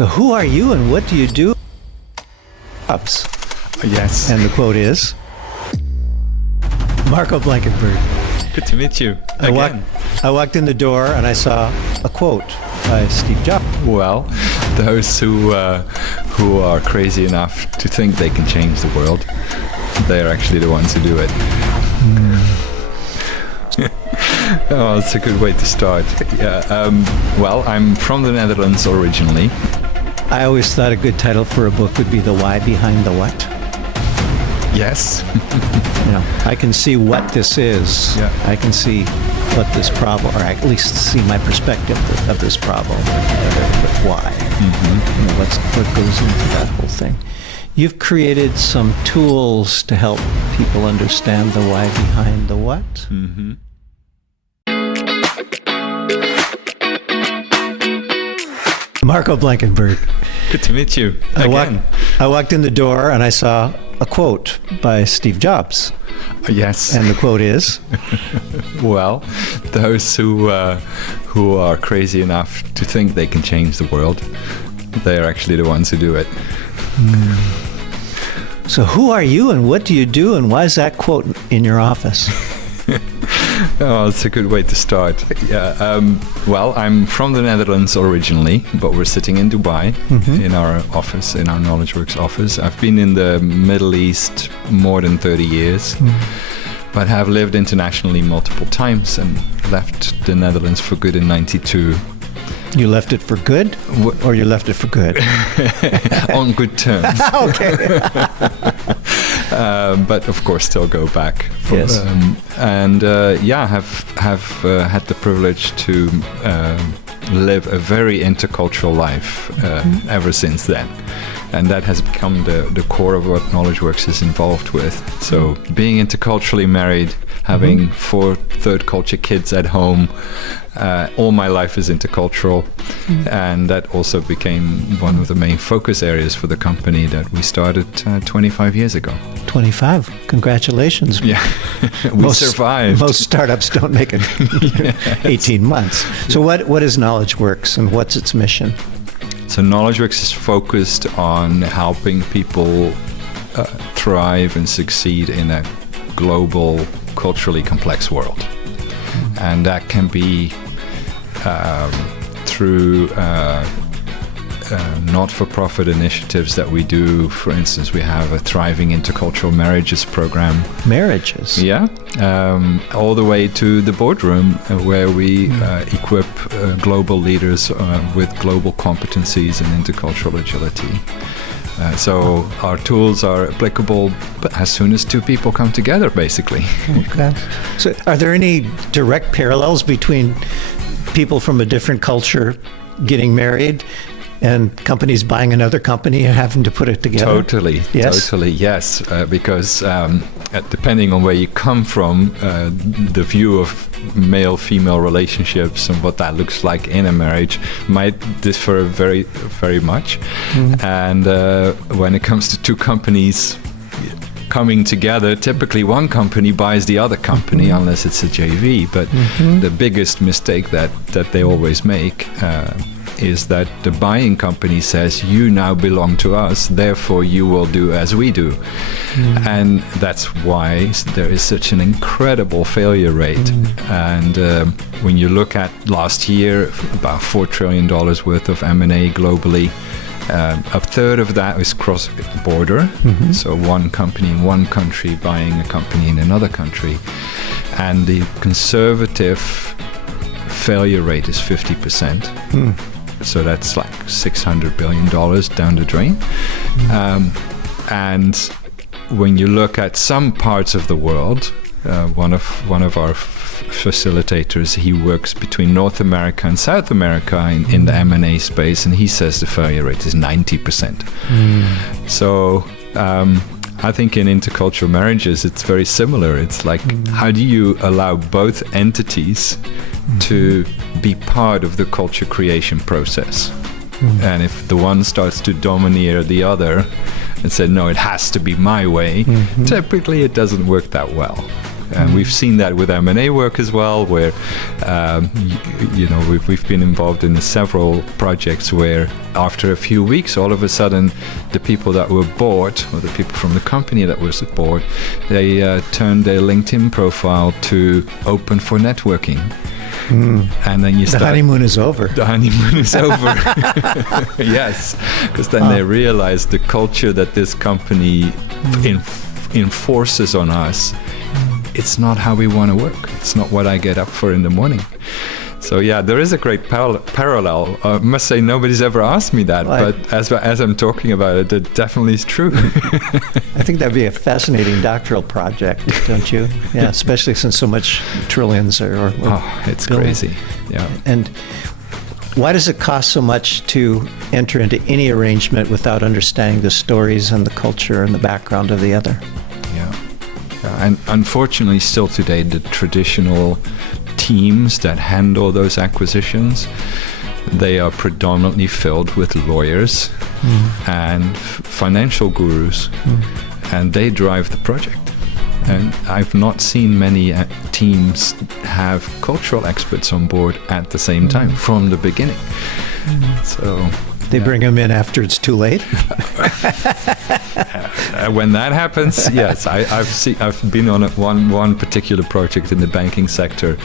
So who are you and what do you do? Ups. Yes. And the quote is, Marco Blankenburgh. Good to meet you again. I walked in the door and I saw a quote by Steve Jobs. Well, those who are crazy enough to think they can change the world, they are actually the ones who do it. Oh, it's a good way to start. Yeah. Well, I'm from the Netherlands originally. I always thought a good title for a book would be The Why Behind the What. Yes. You know, I can see what this is. Yeah. I can see what this problem, or at least see my perspective of this problem. But why? Mm-hmm. You know, what goes into that whole thing. You've created some tools to help people understand the why behind the what. Mm-hmm. Marco Blankenburgh. Good to meet you again. I walked in the door and I saw a quote by Steve Jobs. Yes. And the quote is, well, those who are crazy enough to think they can change the world, they are actually the ones who do it. So who are you and what do you do and why is that quote in your office? Oh, it's a good way to start. Yeah. Well, I'm from the Netherlands originally, but we're sitting in Dubai in our office, in our KnowledgeWorks office. I've been in the Middle East more than 30 years, but have lived internationally multiple times and left the Netherlands for good in '92. You left it for good, or you left it for good? On good terms. Okay. But of course, still go back. Yes. Have had the privilege to live a very intercultural life ever since then. And that has become the core of what KnowledgeWorks is involved with. So being interculturally married, having 4 third culture kids at home, all my life is intercultural. And that also became one of the main focus areas for the company that we started 25 years ago. 25. Congratulations. Yeah, we survived. Most startups don't make it 18 months. So what is KnowledgeWorks and what's its mission? So KnowledgeWorks is focused on helping people thrive and succeed in a global, culturally complex world. And that can be through not-for-profit initiatives that we do. For instance, we have a thriving intercultural marriages program. Marriages? Yeah. All the way to the boardroom where we equip global leaders with global competencies and intercultural agility. So our tools are applicable as soon as 2 people come together, basically. Okay. So are there any direct parallels between people from a different culture getting married and companies buying another company and having to put it together? Totally, yes. Because depending on where you come from, the view of male-female relationships and what that looks like in a marriage might differ very, very much. And when it comes to 2 companies coming together, typically one company buys the other company unless it's a JV. But the biggest mistake that they always make is that the buying company says, you now belong to us, therefore you will do as we do. And that's why there is such an incredible failure rate. And when you look at last year, about $4 trillion worth of M&A globally, a third of that is cross-border. So one company in one country buying a company in another country. And the conservative failure rate is 50%. So that's like $600 billion down the drain. And when you look at some parts of the world, one of our facilitators, he works between North America and South America in the M&A space, and he says the failure rate is 90%. So I think in intercultural marriages, it's very similar. It's like, how do you allow both entities to be part of the culture creation process? And if the one starts to domineer the other and say, no, it has to be my way, typically it doesn't work that well. And we've seen that with M&A work as well, where we've been involved in several projects where after a few weeks, all of a sudden, the people that were bought, or the people from the company that was bought, they turned their LinkedIn profile to open for networking. And then the honeymoon is over. The honeymoon is over. Yes, because then they realize the culture that this company enforces on us, it's not how we want to work. It's not what I get up for in the morning. So yeah, there is a great parallel. I must say nobody's ever asked me that, but as I'm talking about it, it definitely is true. I think that'd be a fascinating doctoral project, don't you? Yeah, especially since so much trillions or it's billion. Crazy. Yeah. And why does it cost so much to enter into any arrangement without understanding the stories and the culture and the background of the other? Yeah. And unfortunately, still today, the traditional teams that handle those acquisitions, they are predominantly filled with lawyers and financial gurus, and they drive the project. And I've not seen many teams have cultural experts on board at the same time from the beginning. So they bring them in after it's too late. When that happens, yes, I've been on one particular project in the banking sector.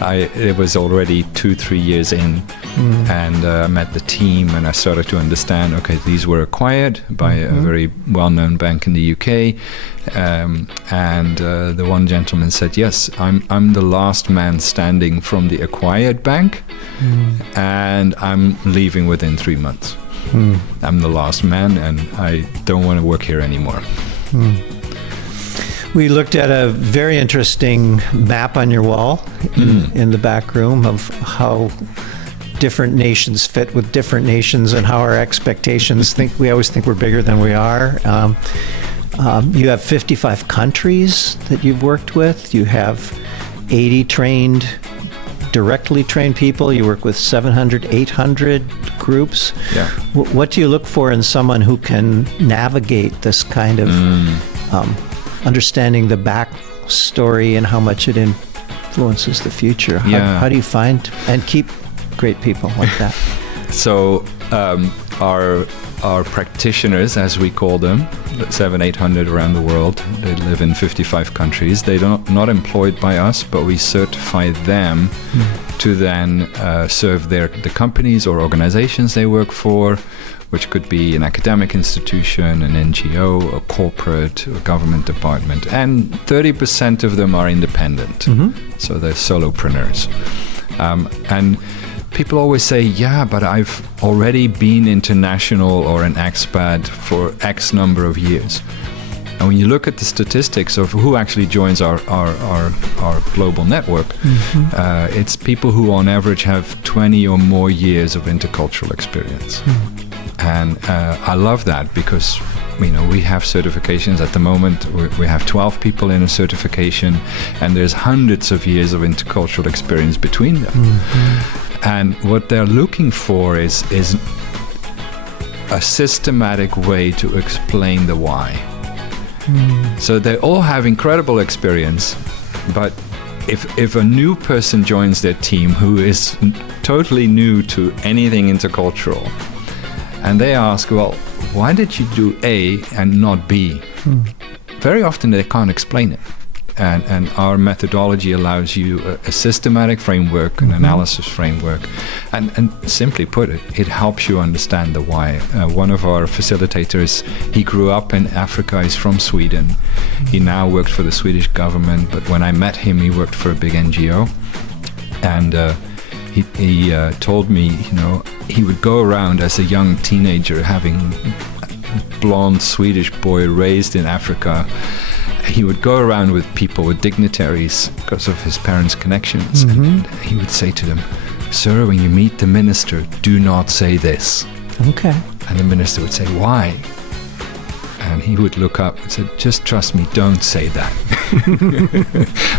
It was already 2-3 years in, and I met the team, and I started to understand. Okay, these were acquired by a very well-known bank in the UK, and the one gentleman said, "Yes, I'm the last man standing from the acquired bank, and I'm leaving within 3 months." I'm the last man, and I don't want to work here anymore. We looked at a very interesting map on your wall in the back room of how different nations fit with different nations and how our expectations we always think we're bigger than we are. You have 55 countries that you've worked with. You have 80 directly trained people. You work with 700, 800 groups. Yeah. What do you look for in someone who can navigate this kind of understanding the backstory and how much it influences the future? How do you find and keep great people like that? So our practitioners, as we call them, 700-800 around the world, they live in 55 countries. They're not employed by us, but we certify them to then serve the companies or organizations they work for, which could be an academic institution, an NGO, a corporate, a government department. And 30% of them are independent, so they're solopreneurs. And people always say, yeah, but I've already been international or an expat for X number of years. And when you look at the statistics of who actually joins our global network, it's people who on average have 20 or more years of intercultural experience. And I love that because we have certifications at the moment. We have 12 people in a certification, and there's hundreds of years of intercultural experience between them. And what they're looking for is a systematic way to explain the why. So they all have incredible experience, but if a new person joins their team who is totally new to anything intercultural, and they ask, well, why did you do A and not B? Very often they can't explain it. And our methodology allows you a systematic framework, an analysis framework, and simply put it helps you understand the why. One of our facilitators, he grew up in Africa, he's from Sweden. He now works for the Swedish government, but when I met him, he worked for a big NGO. And he told me, he would go around as a young teenager, having a blonde Swedish boy raised in Africa. He would go around with people, with dignitaries, because of his parents' connections, and he would say to them, "Sir, when you meet the minister, do not say this." Okay. And the minister would say, "Why?" And he would look up and say, "Just trust me, don't say that."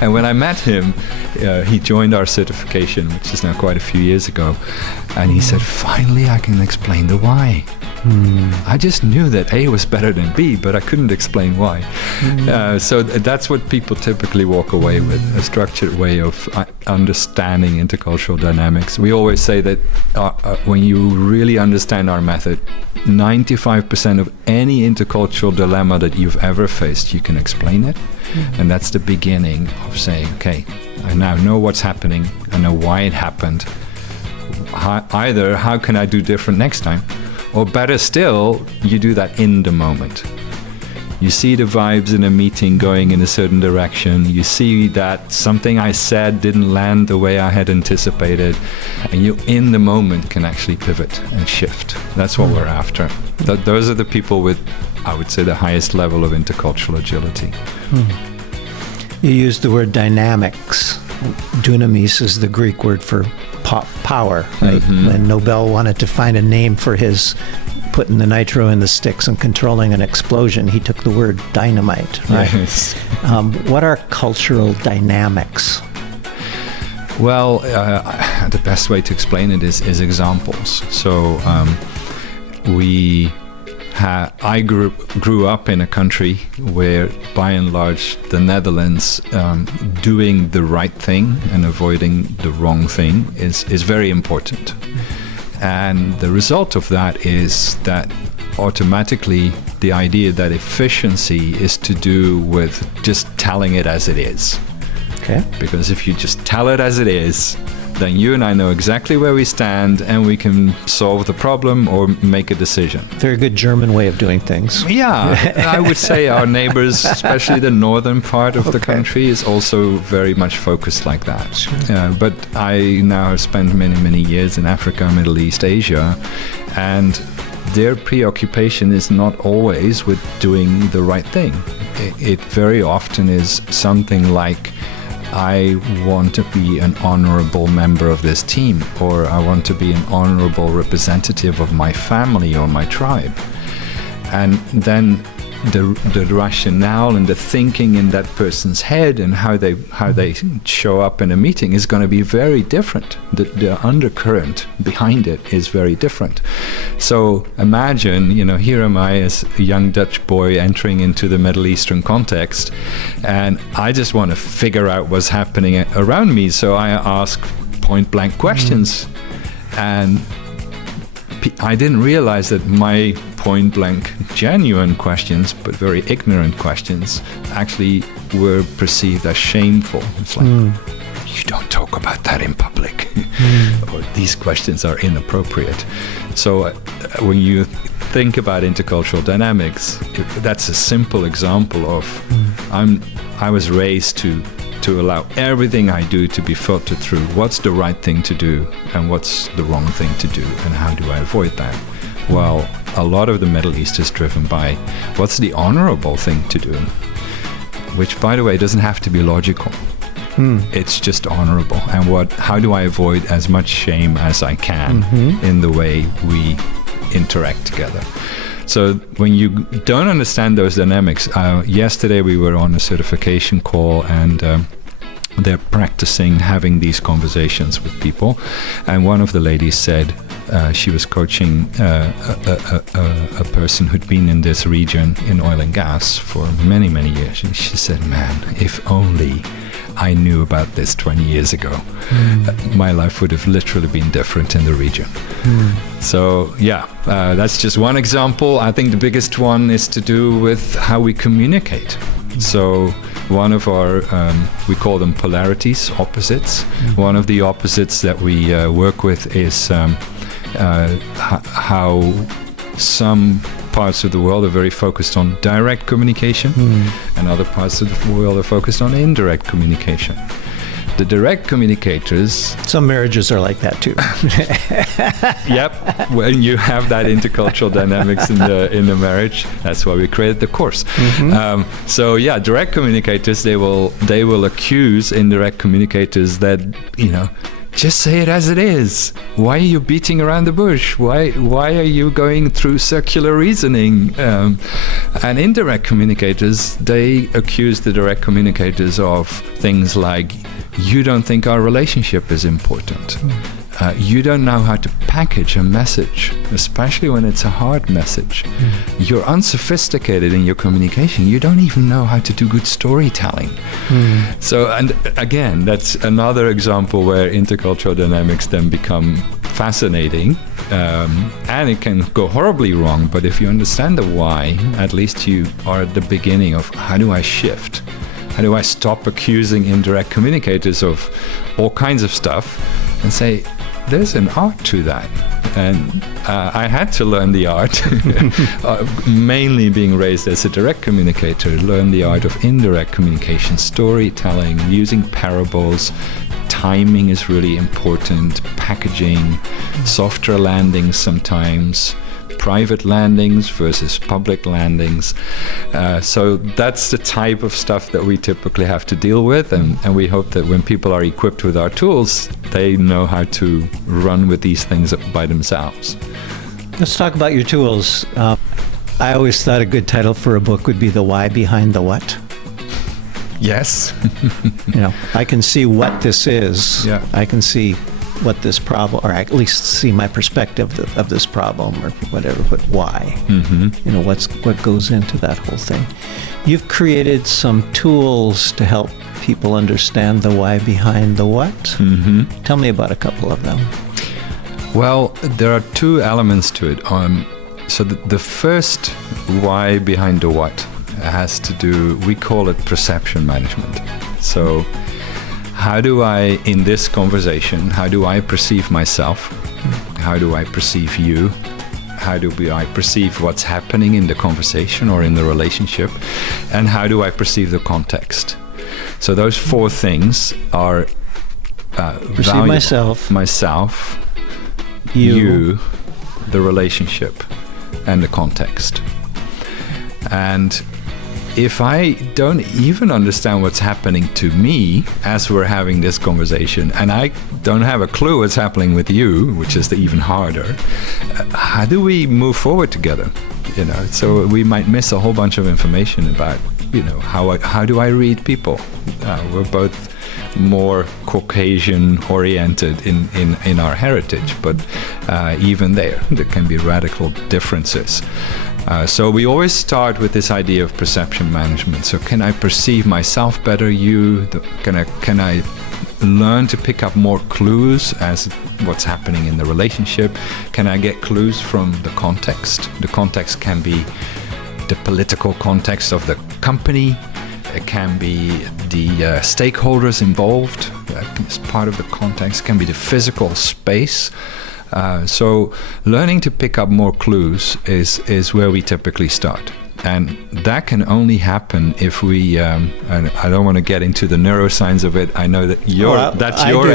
And when I met him, he joined our certification, which is now quite a few years ago, and he said, "Finally, I can explain the why." I just knew that A was better than B, but I couldn't explain why. So that's what people typically walk away with, a structured way of understanding intercultural dynamics. We always say that when you really understand our method, 95% of any intercultural dilemma that you've ever faced, you can explain it. And that's the beginning of saying, okay, I now know what's happening, I know why it happened. Either how can I do different next time? Or better still, you do that in the moment. You see the vibes in a meeting going in a certain direction. You see that something I said didn't land the way I had anticipated. And you, in the moment, can actually pivot and shift. That's what we're after. Those are the people with, I would say, the highest level of intercultural agility. You used the word dynamics. Dunamis is the Greek word for power, right? When Nobel wanted to find a name for his putting the nitro in the sticks and controlling an explosion, he took the word dynamite, right? Yes. What are cultural dynamics? Well, the best way to explain it is examples. So I grew up in a country where, by and large, the Netherlands, doing the right thing and avoiding the wrong thing is very important. And the result of that is that automatically the idea that efficiency is to do with just telling it as it is. Okay. Because if you just tell it as it is, then you and I know exactly where we stand and we can solve the problem or make a decision. Very good German way of doing things. Yeah, I would say our neighbors, especially the northern part of the country, is also very much focused like that. Sure. But I now have spent many years in Africa, Middle East, Asia, and their preoccupation is not always with doing the right thing. It very often is something like, I want to be an honorable member of this team, or I want to be an honorable representative of my family or my tribe. And then the rationale and the thinking in that person's head and how they show up in a meeting is going to be very different. The undercurrent behind it is very different. So imagine, here am I as a young Dutch boy entering into the Middle Eastern context, and I just want to figure out what's happening around me. So I ask point blank questions, and I didn't realize that my point blank genuine questions, but very ignorant questions, actually were perceived as shameful. It's like, you don't talk about that in public, or these questions are inappropriate. So when you think about intercultural dynamics, that's a simple example of I was raised to allow everything I do to be filtered through what's the right thing to do and what's the wrong thing to do, and how do I avoid that? Well, a lot of the Middle East is driven by what's the honorable thing to do, which, by the way, doesn't have to be logical. It's just honorable. And how do I avoid as much shame as I can in the way we interact together? So when you don't understand those dynamics, yesterday we were on a certification call, and they're practicing having these conversations with people. And one of the ladies said she was coaching a person who'd been in this region in oil and gas for many years. And she said, man, if only I knew about this 20 years ago, my life would have literally been different in the region. So yeah, that's just one example. I think the biggest one is to do with how we communicate. So one of our, we call them polarities, opposites. One of the opposites that we work with is how some parts of the world are very focused on direct communication, and other parts of the world are focused on indirect communication. The direct communicators... Some marriages are like that too. Yep, when you have that intercultural dynamics in the marriage, that's why we created the course. So yeah, direct communicators, they will accuse indirect communicators that, just say it as it is. Why are you beating around the bush? Why are you going through circular reasoning? And indirect communicators, they accuse the direct communicators of things like, you don't think our relationship is important. you don't know how to package a message, especially when it's a hard message. You're unsophisticated in your communication. You don't even know how to do good storytelling. So, and again, that's another example where intercultural dynamics then become fascinating, and it can go horribly wrong. But if you understand the why, at least you are at the beginning of how do I shift? How do I stop accusing indirect communicators of all kinds of stuff and say, there's an art to that. And I had to learn the art, mainly being raised as a direct communicator, learn the art of indirect communication, storytelling, using parables. Timing is really important, packaging, softer landings sometimes, private landings versus public landings. So that's the type of stuff that we typically have to deal with, and we hope that when people are equipped with our tools, they know how to run with these things by themselves. Let's talk about your tools. I always thought a good title for a book would be The Why Behind the What. Yes. I can see what this is. Yeah. I can see what this problem, or at least see my perspective of this problem, or whatever, but why? What goes into that whole thing. You've created some tools to help people understand the why behind the what. Tell me about a couple of them. Well, there are two elements to it. So the first why behind the what has to do, we call it perception management. So how do I, in this conversation, how do I perceive myself? How do I perceive you? How do I perceive what's happening in the conversation or in the relationship? And how do I perceive the context? So those four things are perceive myself, you, the relationship, and the context. And if I don't even understand what's happening to me as we're having this conversation, and I don't have a clue what's happening with you, which is even harder, how do we move forward together? So we might miss a whole bunch of information about, how do I read people? We're both more Caucasian oriented in our heritage, but even there can be radical differences. So we always start with this idea of perception management. So can I perceive myself better? Can I learn to pick up more clues as what's happening in the relationship? Can I get clues from the context? The context can be the political context of the company. It can be the stakeholders involved as part of the context. It can be the physical space. So learning to pick up more clues is where we typically start. And that can only happen if we, and I don't want to get into the neuroscience of it. I know that that's your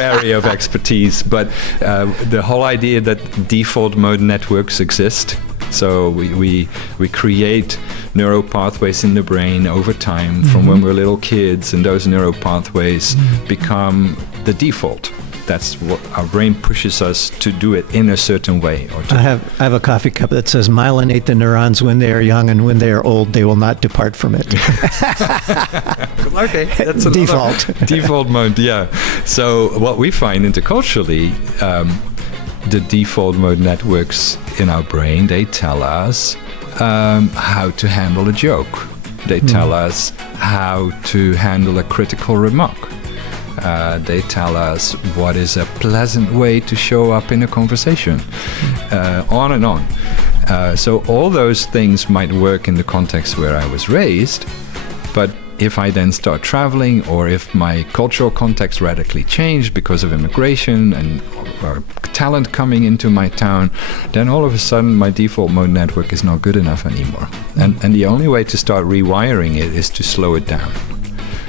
area of expertise, but the whole idea that default mode networks exist. So we create neural pathways in the brain over time from when we're little kids, and those neural pathways become the default. That's what our brain pushes us to do it in a certain way. I have a coffee cup that says myelinate the neurons when they are young, and when they are old, they will not depart from it. Okay, that's default mode. Yeah. So what we find interculturally, the default mode networks in our brain, they tell us how to handle a joke. They tell us how to handle a critical remark. They tell us what is a pleasant way to show up in a conversation, on and on. So all those things might work in the context where I was raised, but if I then start traveling, or if my cultural context radically changed because of immigration and or talent coming into my town, then all of a sudden my default mode network is not good enough anymore. And the only way to start rewiring it is to slow it down.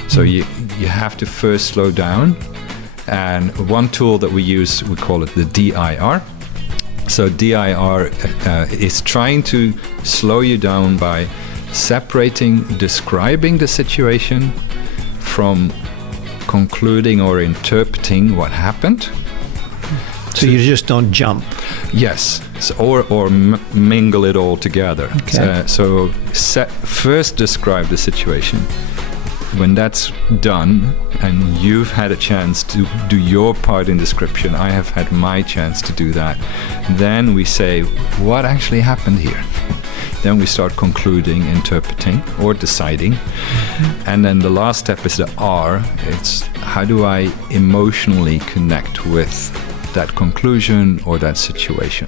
So you have to first slow down, and one tool that we use, we call it the DIR. So DIR is trying to slow you down by describing the situation from concluding or interpreting what happened. So you just don't jump. Yes, or mingle it all together. Okay. So first describe the situation. when that's done and you've had a chance to do your part in description, I have had my chance to do that, then we say, what actually happened here? Then we start concluding, interpreting, or deciding. And then the last step is the R. It's how do I emotionally connect with that conclusion or that situation?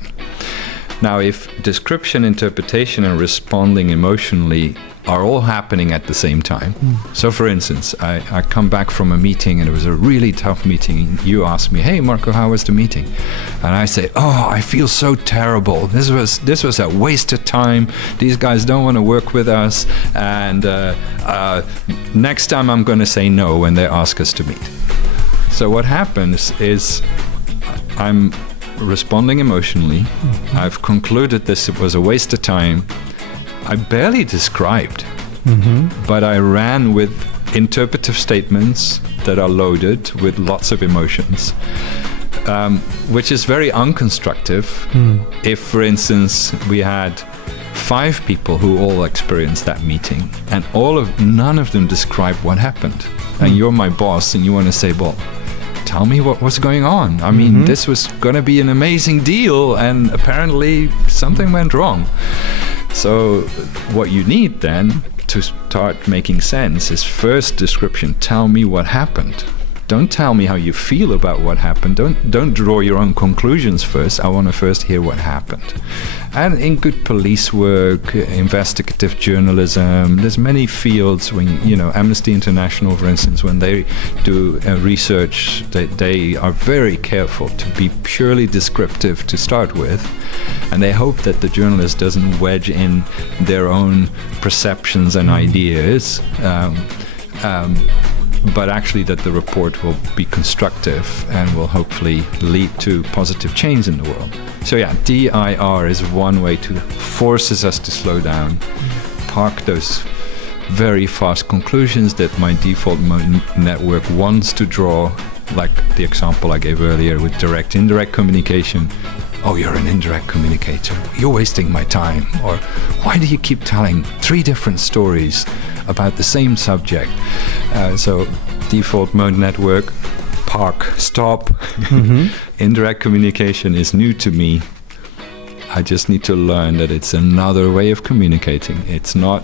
Now, if description, interpretation, and responding emotionally are all happening at the same time. So for instance, I come back from a meeting and it was a really tough meeting. You ask me, hey Marco, how was the meeting? And I say, oh, I feel so terrible. This was a waste of time. These guys don't want to work with us. And next time I'm going to say no when they ask us to meet. So what happens is I'm responding emotionally. I've concluded this was a waste of time. I barely described, but I ran with interpretive statements that are loaded with lots of emotions, which is very unconstructive. If, for instance, we had 5 people who all experienced that meeting and none of them described what happened, and you're my boss and you want to say, well, tell me what was going on. I mean, this was going to be an amazing deal and apparently something went wrong. So what you need then to start making sense is first description. Tell me what happened. Don't tell me how you feel about what happened. Don't draw your own conclusions first. I want to first hear what happened. And in good police work, investigative journalism, there's many fields when, Amnesty International, for instance, when they do research, they are very careful to be purely descriptive to start with. And they hope that the journalist doesn't wedge in their own perceptions and ideas, but actually that the report will be constructive and will hopefully lead to positive change in the world. So yeah, DIR is one way to forces us to slow down, park those very fast conclusions that my default network wants to draw, like the example I gave earlier with direct, indirect communication. Oh, you're an indirect communicator. You're wasting my time. Or why do you keep telling 3 different stories about the same subject? So default mode network, park, stop. Indirect communication is new to me. I just need to learn that it's another way of communicating. It's not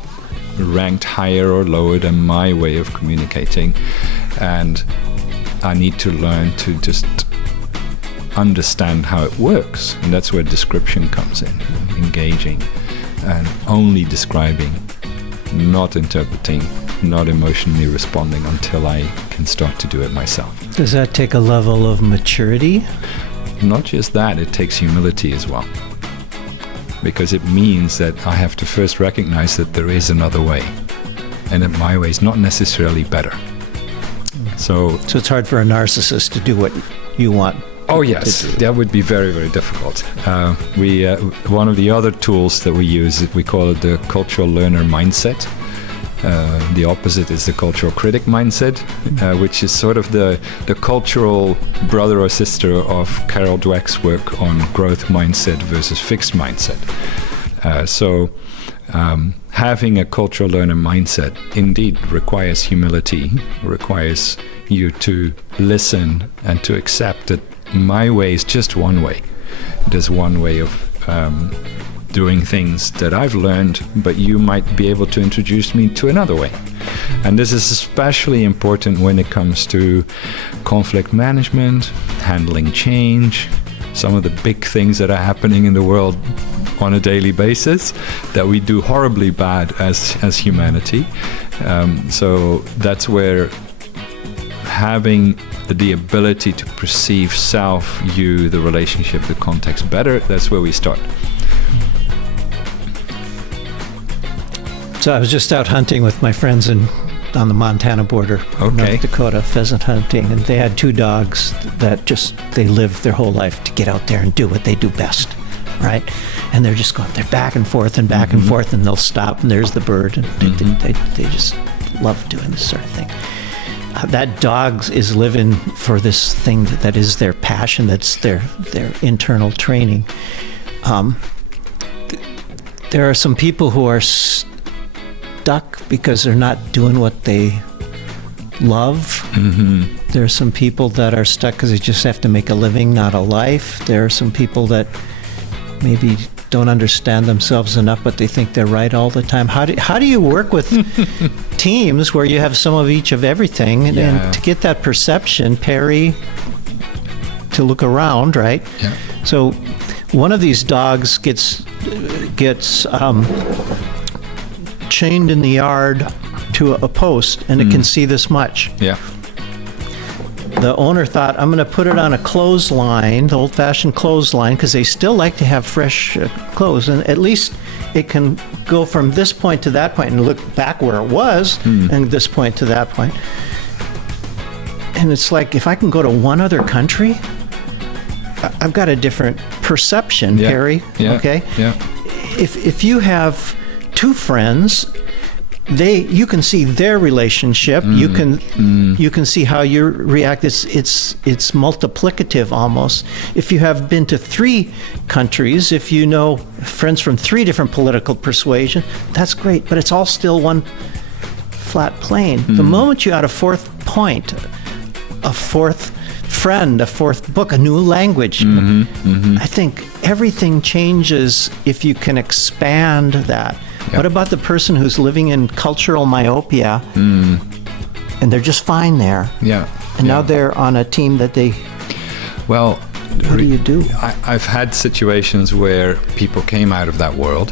ranked higher or lower than my way of communicating. And I need to learn to just understand how it works. And that's where description comes in, engaging and only describing, not interpreting, not emotionally responding until I can start to do it myself. Does that take a level of maturity? Not just that, it takes humility as well. Because it means that I have to first recognize that there is another way, and that my way is not necessarily better. So it's hard for a narcissist to do what you want. Oh yes, that would be very, very difficult. One of the other tools that we use, we call it the cultural learner mindset. The opposite is the cultural critic mindset, which is sort of the cultural brother or sister of Carol Dweck's work on growth mindset versus fixed mindset. So having a cultural learner mindset indeed requires humility, requires you to listen and to accept that my way is just one way. There's one way of doing things that I've learned, but you might be able to introduce me to another way. And this is especially important when it comes to conflict management, handling change, some of the big things that are happening in the world on a daily basis that we do horribly bad as humanity. So that's where having the ability to perceive self, you, the relationship, the context better, that's where we start. So I was just out hunting with my friends on the Montana border, North Dakota, pheasant hunting, and they had 2 dogs that they live their whole life to get out there and do what they do best, right? And they're just going, they're back and forth and back and forth, and they'll stop, and there's the bird, and they just love doing this sort of thing. That dog is living for this thing that is their passion, that's their internal training. There are some people who are stuck because they're not doing what they love. There are some people that are stuck because they just have to make a living, not a life. There are some people that maybe don't understand themselves enough, but they think they're right all the time. How do you work with teams where you have some of each of everything, and to get that perception, Perry, to look around, right? Yeah. So one of these dogs gets chained in the yard to a post, and it can see this much. Yeah. The owner thought, I'm going to put it on a clothesline, the old-fashioned clothesline, because they still like to have fresh clothes, and at least it can go from this point to that point and look back where it was, and this point to that point. And it's like, if I can go to one other country, I've got a different perception, Perry. Yeah. Okay? Yeah. If you have two friends, you can see their relationship. You can see how you react. It's multiplicative almost. If you have been to 3 countries, if you know friends from 3 different political persuasion, that's great. But it's all still one flat plane. The moment you add a 4th point, a 4th friend, a 4th book, a new language, I think everything changes if you can expand that. Yep. What about the person who's living in cultural myopia and they're just fine there? Yeah. And now they're on a team that they... Well, what do you do? I've had situations where people came out of that world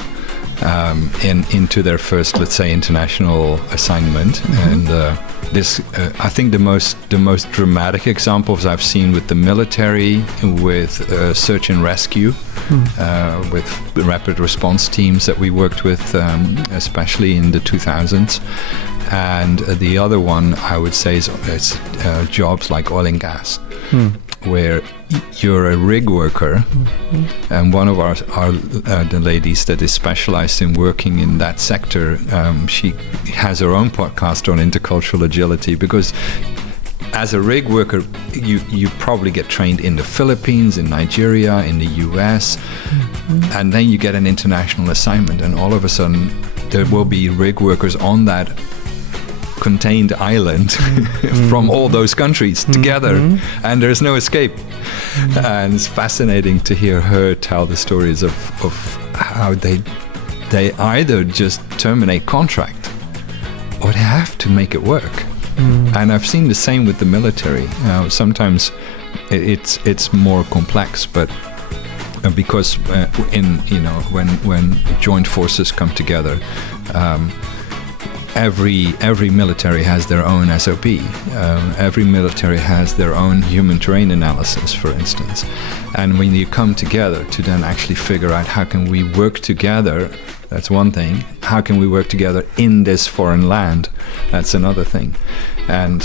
into their first, let's say, international assignment, and this I think the most dramatic examples I've seen with the military, with search and rescue, with the rapid response teams that we worked with, especially in the 2000s, and the other one I would say is jobs like oil and gas. Where you're a rig worker, and one of the ladies that is specialized in working in that sector, she has her own podcast on intercultural agility, because as a rig worker, you probably get trained in the Philippines, in Nigeria, in the US, and then you get an international assignment, and all of a sudden there will be rig workers on that contained island from all those countries together, and there's no escape. And it's fascinating to hear her tell the stories of how they either just terminate contract or they have to make it work. And I've seen the same with the military. Sometimes it's more complex, but because when joint forces come together, every military has their own SOP. Every military has their own human terrain analysis, for instance. And when you come together to then actually figure out how can we work together, that's one thing. How can we work together in this foreign land? That's another thing. And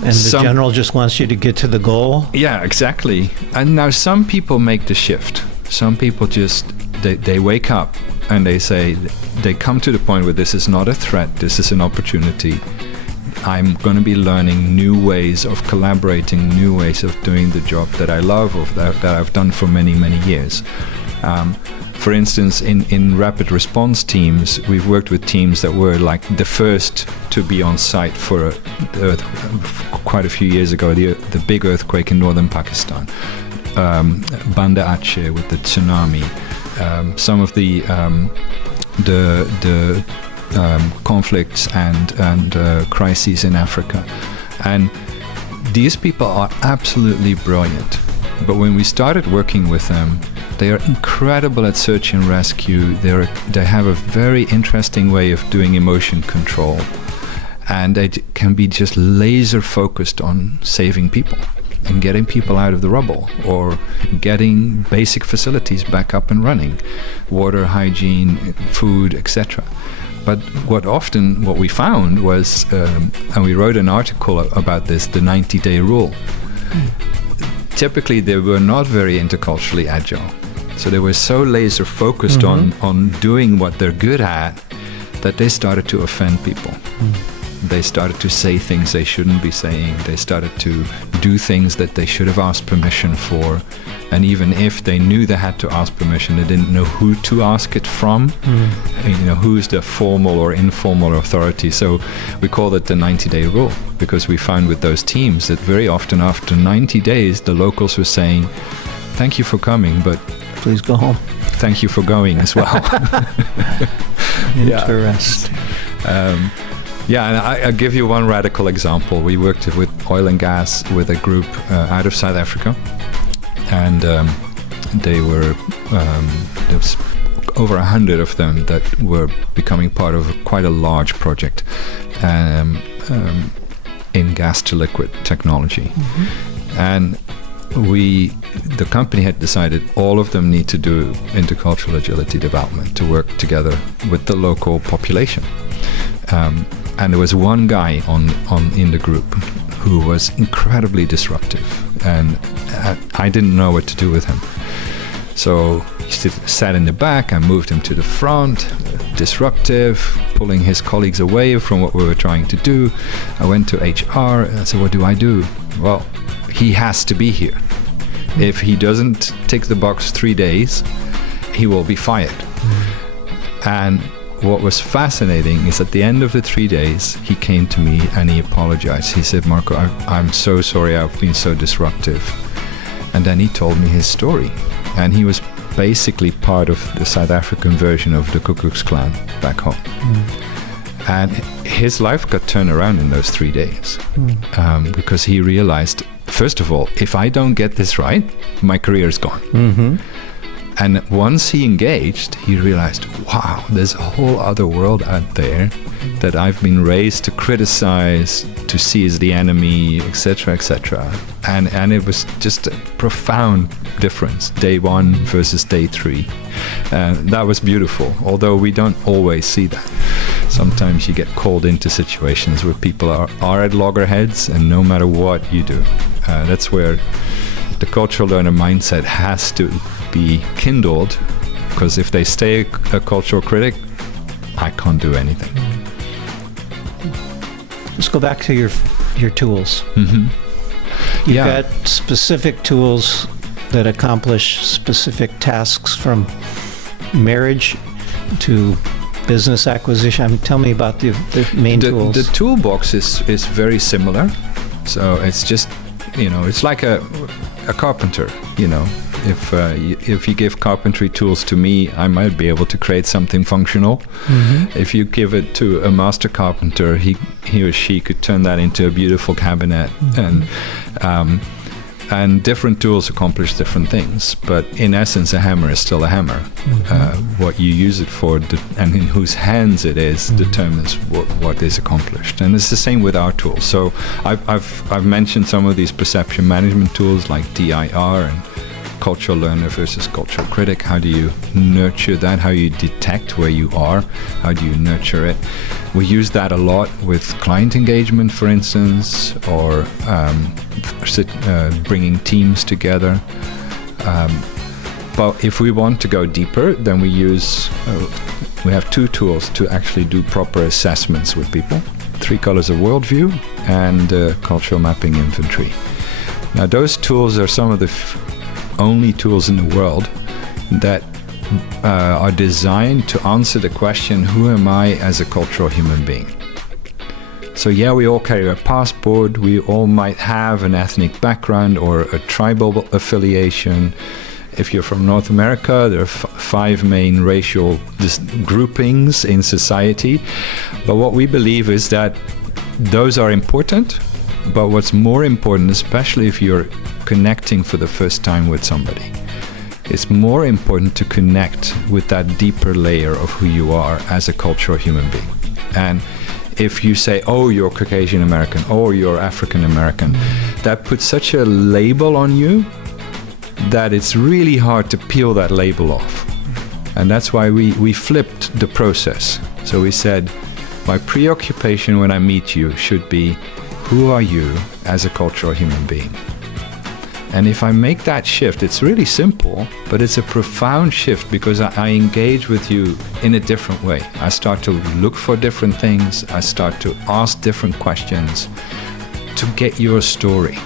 the general just wants you to get to the goal? Yeah, exactly. And now some people make the shift. Some people just, they wake up and they come to the point where this is not a threat, this is an opportunity. I'm going to be learning new ways of collaborating, new ways of doing the job that I love, or that I've done for many, many years. For instance, in rapid response teams, we've worked with teams that were like the first to be on site for quite a few years ago, the big earthquake in northern Pakistan, Banda Aceh with the tsunami, some of the conflicts and crises in Africa. And these people are absolutely brilliant. But when we started working with them, they are incredible at search and rescue. They have a very interesting way of doing emotion control. And they can be just laser focused on saving people and getting people out of the rubble, or getting basic facilities back up and running, water, hygiene, food, etc. But what we found was, and we wrote an article about this, the 90-day rule. Typically, they were not very interculturally agile. So they were so laser focused on doing what they're good at that they started to offend people. They started to say things they shouldn't be saying. They started to do things that they should have asked permission for. And even if they knew they had to ask permission, they didn't know who to ask it from. who's the formal or informal authority. So we call it the 90-day rule, because we found with those teams that very often after 90 days, the locals were saying, thank you for coming, but please go home. Thank you for going as well. Interesting. And I'll give you one radical example. We worked with oil and gas with a group out of South Africa, and there was over 100 of them that were becoming part of quite a large project in gas to liquid technology. And the company had decided all of them need to do intercultural agility development to work together with the local population. And there was one guy in the group who was incredibly disruptive, and I didn't know what to do with him. So he sat in the back. I moved him to the front, disruptive, pulling his colleagues away from what we were trying to do. I went to HR and I said, what do I do? Well, he has to be here. If he doesn't tick the box 3 days, he will be fired. And what was fascinating is at the end of the 3 days, he came to me and he apologized. He said, Marco, I'm so sorry I've been so disruptive. And then he told me his story. And he was basically part of the South African version of the Ku Klux Klan back home. And his life got turned around in those 3 days because he realized, first of all, if I don't get this right, my career is gone. And once he engaged, he realized, wow, there's a whole other world out there that I've been raised to criticize, to see as the enemy, etc., etc. And it was just a profound difference, day 1 versus day 3. That was beautiful, although we don't always see that. Sometimes you get called into situations where people are at loggerheads, and no matter what you do, that's where the cultural learner mindset has to be kindled, because if they stay a cultural critic, I can't do anything. Let's go back to your tools. You've got specific tools that accomplish specific tasks, from marriage to business acquisition. Tell me about the main tools. The toolbox is very similar. So it's just, it's like a carpenter, If you give carpentry tools to me, I might be able to create something functional. If you give it to a master carpenter, he or she could turn that into a beautiful cabinet. And different tools accomplish different things. But in essence, a hammer is still a hammer. What you use it for and in whose hands it is determines what is accomplished. And it's the same with our tools. So I've mentioned some of these perception management tools like DIR and cultural learner versus cultural critic. How do you nurture that? How you detect where you are? How do you nurture it? We use that a lot with client engagement, for instance, or bringing teams together. But if we want to go deeper, then we have 2 tools to actually do proper assessments with people: 3 colors of worldview and cultural mapping inventory. Now, those tools are some of the only tools in the world that are designed to answer the question, who am I as a cultural human being? So we all carry a passport, we all might have an ethnic background or a tribal affiliation. If you're from North America, there are 5 main racial groupings in society. But what we believe is that those are important, but what's more important, especially if you're connecting for the first time with somebody, it's more important to connect with that deeper layer of who you are as a cultural human being. And if you say, oh, you're Caucasian American, or you're African American, that puts such a label on you that it's really hard to peel that label off. And that's why we flipped the process. So we said, my preoccupation when I meet you should be, who are you as a cultural human being? And if I make that shift, it's really simple, but it's a profound shift, because I engage with you in a different way. I start to look for different things. I start to ask different questions to get your story.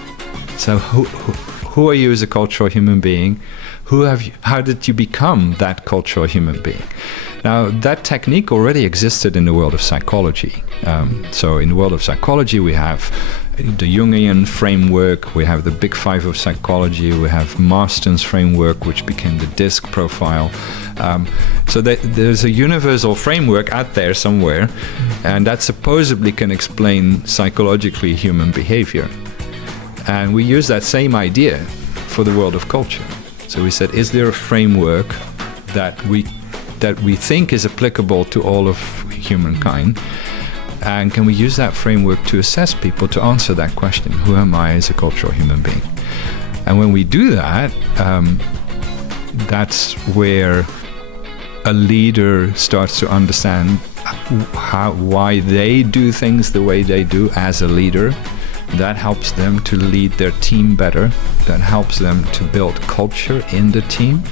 So who are you as a cultural human being? How did you become that cultural human being? Now, that technique already existed in the world of psychology. So in the world of psychology, we have the Jungian framework, we have the Big Five of psychology, we have Marston's framework, which became the DISC profile. So there's a universal framework out there somewhere, and that supposedly can explain psychologically human behavior. And we use that same idea for the world of culture. So we said, is there a framework that we think is applicable to all of humankind? And can we use that framework to assess people, to answer that question, who am I as a cultural human being? And when we do that, that's where a leader starts to understand why they do things the way they do as a leader. That helps them to lead their team better. That helps them to build culture in the team,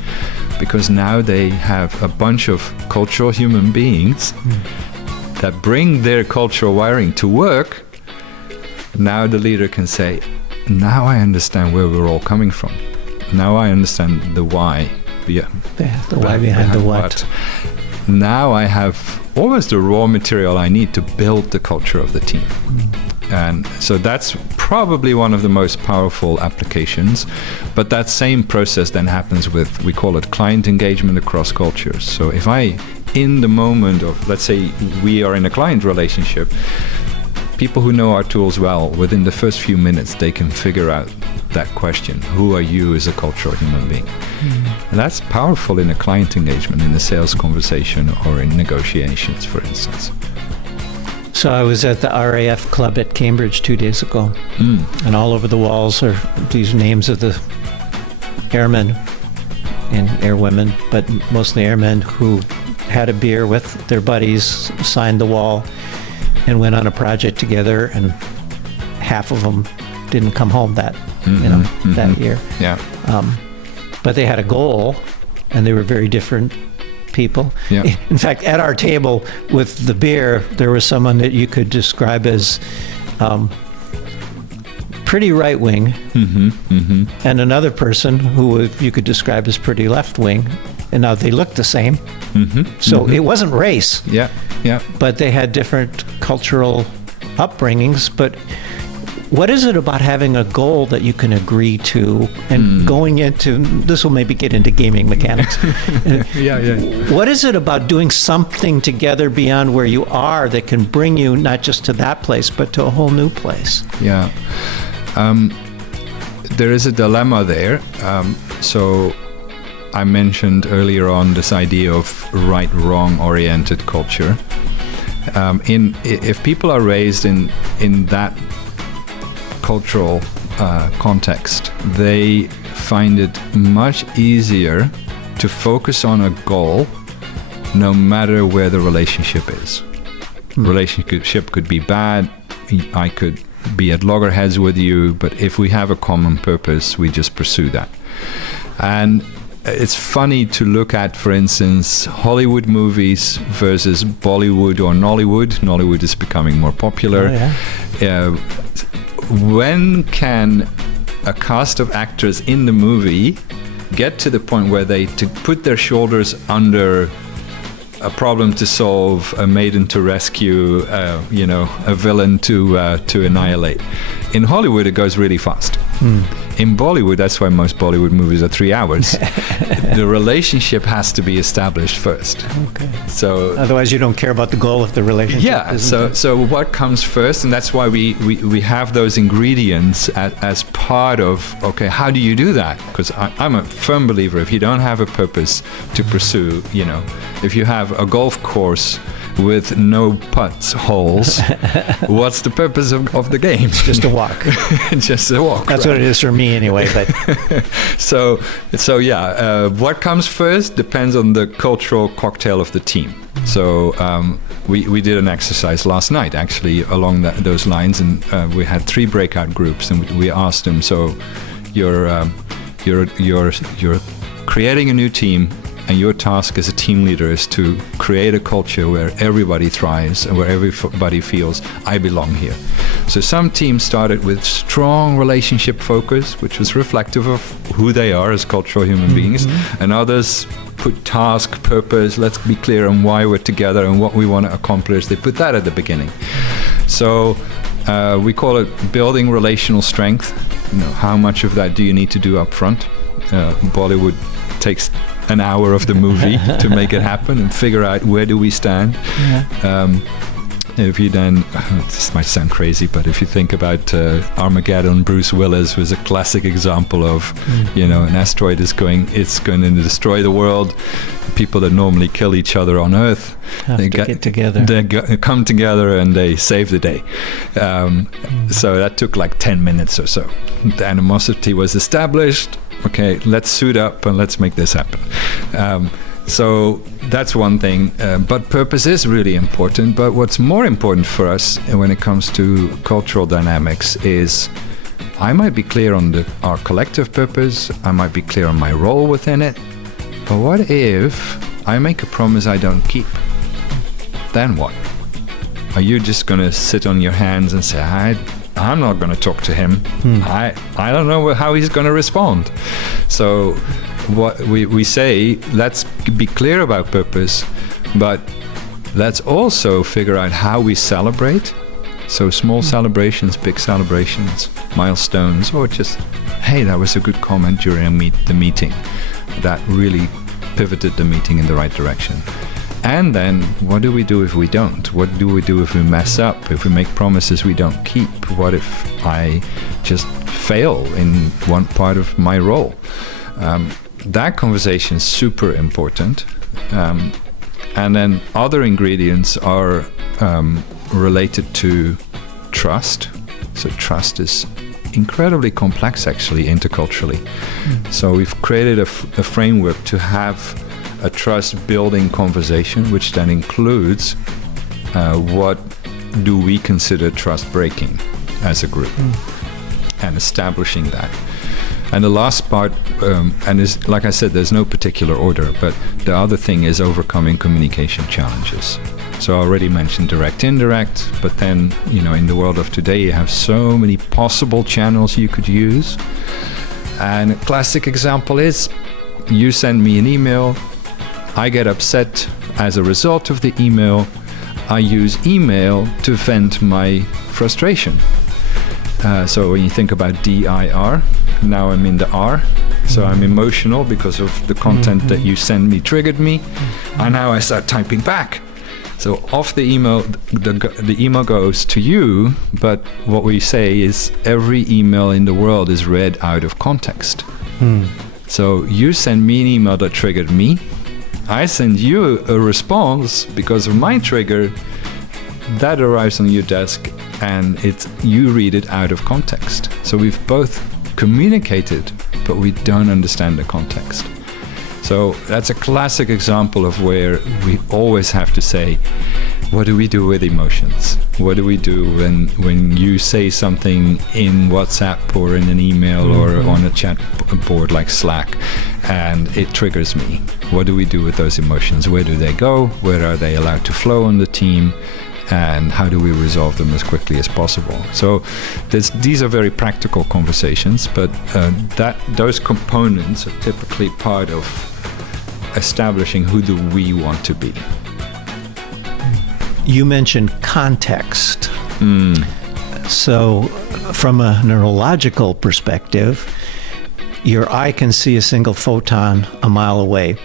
because now they have a bunch of cultural human beings that bring their cultural wiring to work. Now the leader can say, now I understand where we're all coming from. Now I understand the why. The why behind the what. Now I have almost the raw material I need to build the culture of the team. And so that's probably one of the most powerful applications. But that same process then happens with, we call it client engagement across cultures. So if I, in the moment of, let's say we are in a client relationship, people who know our tools well, within the first few minutes, they can figure out that question. Who are you as a cultural human being? And that's powerful in a client engagement, in a sales conversation, or in negotiations, for instance. So I was at the RAF club at Cambridge 2 days ago, and all over the walls are these names of the airmen and airwomen, but mostly airmen who had a beer with their buddies, signed the wall, and went on a project together, and half of them didn't come home that year. Yeah. But they had a goal, and they were very different people. Yeah. In fact, at our table with the beer, there was someone that you could describe as pretty right-wing, and another person who you could describe as pretty left-wing. And now they looked the same. So it wasn't race. Yeah. But they had different cultural upbringings. But what is it about having a goal that you can agree to, and going into, this will maybe get into gaming mechanics. What is it about doing something together beyond where you are that can bring you not just to that place, but to a whole new place? Yeah. There is a dilemma there. So I mentioned earlier on this idea of right-wrong oriented culture. If people are raised in that cultural context, they find it much easier to focus on a goal no matter where the relationship is. Relationship could be bad, I could be at loggerheads with you, but if we have a common purpose, we just pursue that. And it's funny to look at, for instance, Hollywood movies versus Bollywood or Nollywood. Nollywood is becoming more popular. When can a cast of actors in the movie get to the point where they put their shoulders under a problem to solve, a maiden to rescue, a villain to annihilate? In Hollywood, it goes really fast. In Bollywood, that's why most Bollywood movies are 3 hours. The relationship has to be established first. Okay. So otherwise, you don't care about the goal of the relationship. Yeah. So what comes first, and that's why we have those ingredients as part of. Okay, how do you do that? Because I'm a firm believer. If you don't have a purpose to pursue, if you have a golf course with no putts, holes, what's the purpose of the game? It's just a walk. Just a walk. That's right? what it is for me anyway. But so what comes first depends on the cultural cocktail of the team. So we did an exercise last night actually along those lines, and we had 3 breakout groups, and we asked them, so you're creating a new team, and your task as a team leader is to create a culture where everybody thrives and where everybody feels, I belong here. So some teams started with strong relationship focus, which was reflective of who they are as cultural human beings, and others put task, purpose, let's be clear on why we're together and what we want to accomplish. They put that at the beginning. So we call it building relational strength. How much of that do you need to do up front? Bollywood takes an hour of the movie to make it happen and figure out where do we stand. If you then, this might sound crazy, but if you think about Armageddon, Bruce Willis was a classic example of, an asteroid it's going to destroy the world. People that normally kill each other on Earth, they get together. They come together and they save the day. So that took like 10 minutes or so. The animosity was established. Okay, let's suit up and let's make this happen. So that's one thing, but purpose is really important. But what's more important for us when it comes to cultural dynamics is I might be clear on our collective purpose, I might be clear on my role within it, but what if I make a promise I don't keep? Then what? Are you just going to sit on your hands and say, I'm not going to talk to him. I don't know how he's going to respond. So what we say, let's be clear about purpose, but let's also figure out how we celebrate. So small celebrations, big celebrations, milestones, or just, hey, that was a good comment during the meeting. That really pivoted the meeting in the right direction. And then what do we do if we don't? What do we do if we mess up? If we make promises we don't keep? What if I just fail in one part of my role? That conversation is super important. And then other ingredients are related to trust. So trust is incredibly complex, actually, interculturally. So we've created a framework to have a trust-building conversation, which then includes what do we consider trust-breaking as a group, and establishing that. And the last part, and is, like I said, there's no particular order, but the other thing is overcoming communication challenges. So I already mentioned direct, indirect, but then, in the world of today, you have so many possible channels you could use. And a classic example is, you send me an email, I get upset as a result of the email, I use email to vent my frustration. So when you think about DIR, now I'm in the R. So I'm emotional because of the content that you send me triggered me. And now I start typing back. So off the email, the email goes to you, but what we say is every email in the world is read out of context. So you send me an email that triggered me. I send you a response because of my trigger. That arrives on your desk and you read it out of context. So we've both communicated, but we don't understand the context. So that's a classic example of where we always have to say, what do we do with emotions? What do we do when you say something in WhatsApp or in an email or on a chat board like Slack and it triggers me? What do we do with those emotions? Where do they go? Where are they allowed to flow on the team? And how do we resolve them as quickly as possible? So these are very practical conversations, but those components are typically part of establishing who do we want to be. You mentioned context. So from a neurological perspective, your eye can see a single photon a mile away,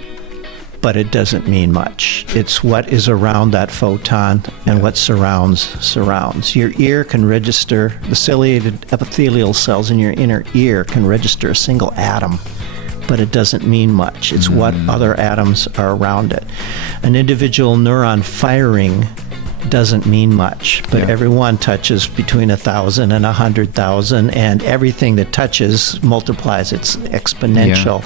but it doesn't mean much. It's what is around that photon and what surrounds. Your ear can register, the ciliated epithelial cells in your inner ear can register a single atom, but it doesn't mean much. It's what other atoms are around it. An individual neuron firing doesn't mean much, but everyone touches between 1,000 and 100,000, and everything that touches multiplies. It's exponential.